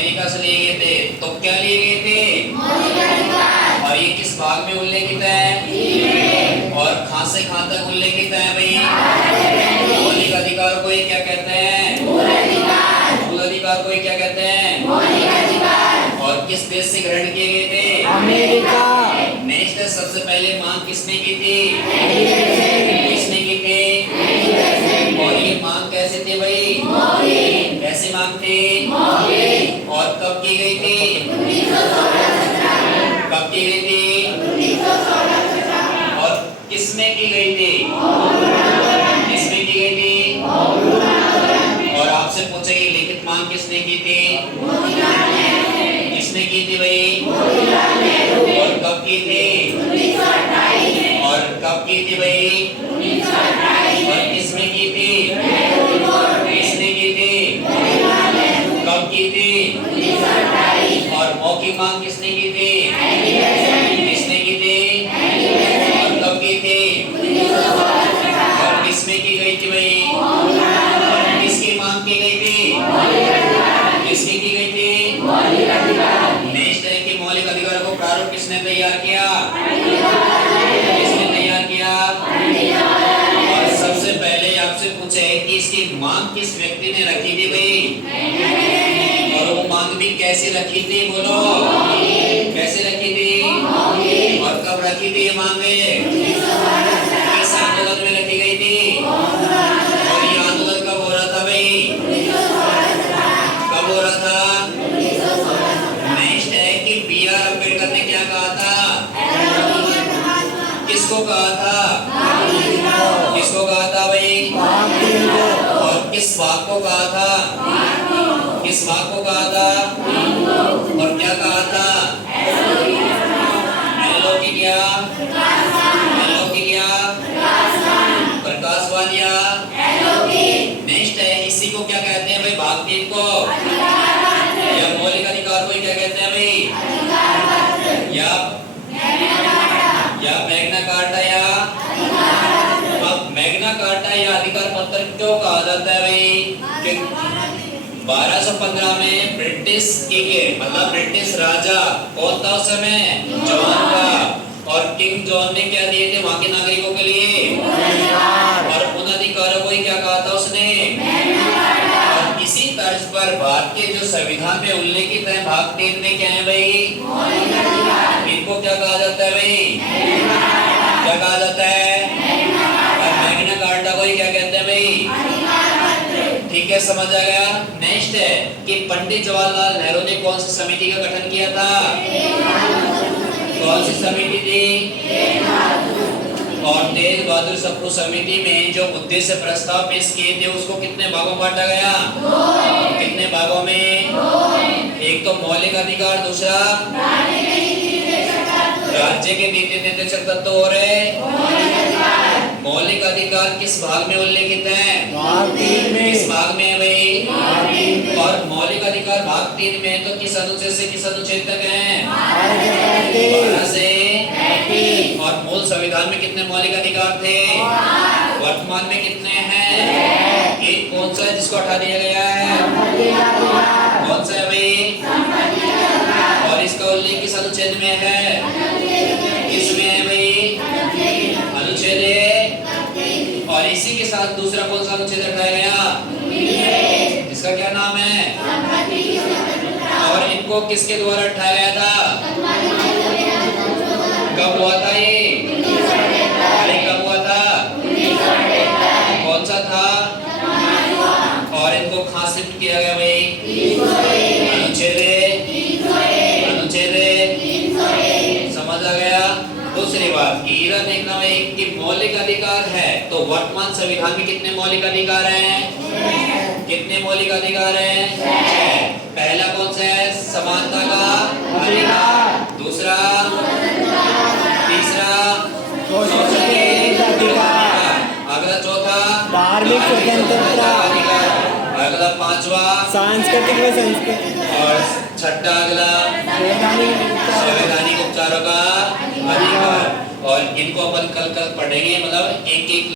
America से लिए गए थे, तो क्या लिए गए थे? और ये किस भाग में उल्लेखित है? और कहां से कहां तक उल्लेखित है भाई? मौलिक अधिकार को ये क्या कहते हैं? मूल अधिकार को ये क्या कहते हैं? और किस देश से ग्रहण किए गए थे? अमेरिका। नेक्स्ट, सबसे पहले मांग किसने की थी? किसने की थी? और ये मांग कैसे थे भाई? कैसे मांग थी? और कब की गई थी? कब की गई थी? और किसमें की गई थी? किसमें की गई थी? और आपसे पूछेगी लिखित मांग किसने की थी? किसने की थी भाई? और कब की थी? और कब की थी भाई? और किसमें की थी? किसने की थी? कब की थी? और मौखिक मांग किसने की थी? किसने की थी? और कब की थी? और किसमें की गई थी भाई? और किसकी मांग की गई थी? किसकी की गई थी? नेक्स्ट है कि मौलिक अधिकारों को प्रारूप किसने तैयार किया? किसने तैयार किया? और सबसे पहले आपसे पूछे कि इसकी मांग किस व्यक्ति ने रखी थी भाई? और वो मांग भी कैसे रखी थी? बोलो, कैसे रखी थी? और कब रखी थी ये मांग? किस आंदोलन में रखी गई थी? और ये आंदोलन कब हो रहा था भाई? कब हो रहा था? नेक्स्ट है कि बी आर अम्बेडकर ने क्या कहा था? किसको कहा था? किसको कहा था भाई? और किस भाग को कहा था? किस भाग को कहा था? और क्या कहा था? एलओ की क्या? एलओ की क्या? प्रकाशवाद या? नेक्स्ट है, इसी को क्या कहते हैं भाई? भाग 3 को या मौलिक अधिकार को क्या कहते हैं भाई? या मैग्ना कार्टा या? अब मैग्ना कार्टा या अधिकार पत्र क्यों कहा जाता है भाई? कि 1215 में ब्रिटिश किंग, मतलब ब्रिटिश राजा कौन था उस समय? जॉन था। और किंग जॉन ने क्या दिए थे वहां के नागरिकों के लिए? और उन अधिकारों को ही क्या कहा था उसने? और इसी तर्ज पर भारत के जो संविधान में उल्लेखित है भाग 3 में क्या है भाई? इनको क्या कहा जाता है भाई? क्या कहा जाता है? और मैग्ना कार्टा को ही क्या कहते हैं भाई? ठीक है, समझ आ गया। नेक्स्ट है कि पंडित जवाहरलाल नेहरू ने कौन सी समिति का गठन किया था? कौन सी समिति थी? और तेज बहादुर सप्रू समिति में जो उद्देश्य प्रस्ताव पेश किए थे उसको कितने भागों में बांटा गया? कितने भागों में? एक तो मौलिक अधिकार, दूसरा राज्य के नीति निर्देशक तत्व हो रहे। मौलिक अधिकार किस भाग में उल्लेखित है? किस भाग में है भाई? और मौलिक अधिकार भाग 3 में तो किस अनुच्छेद से किस अनुच्छेद तक है? 12 से। और मूल संविधान में कितने मौलिक अधिकार थे? वर्तमान में कितने हैं? एक कौन सा है जिसको हटा दिया गया है? कौन सा है भाई? और इसका उल्लेख किस अनुच्छेद में है? किसमें है भाई? अनुच्छेद है। और इसी के साथ दूसरा कौन सा अनुच्छेद हटाया गया? इसका क्या नाम है? और इनको किसके द्वारा हटाया गया था? कब हुआ था ये? अरे कब हुआ था? कौन सा था? और इनको कहां शिफ्ट किया गया भाई? अनुच्छेद। अनुच्छेद समझ आ गया। दूसरी बात की इधर देखना है कि मौलिक अधिकार है तो वर्तमान संविधान में कितने मौलिक अधिकार हैं? कितने मौलिक अधिकार हैं? पहला कौन सा है? समानता का अधिकार। दूसरा, तीसरा अगला, चौथा धार्मिक स्वतंत्रता। अगला 5वां सांस्कृतिक व संस्कृति। और छठा अगला संवैधानिक उपचारों का अधिकार। और इनको अपन कल पढ़ेंगे, मतलब एक एक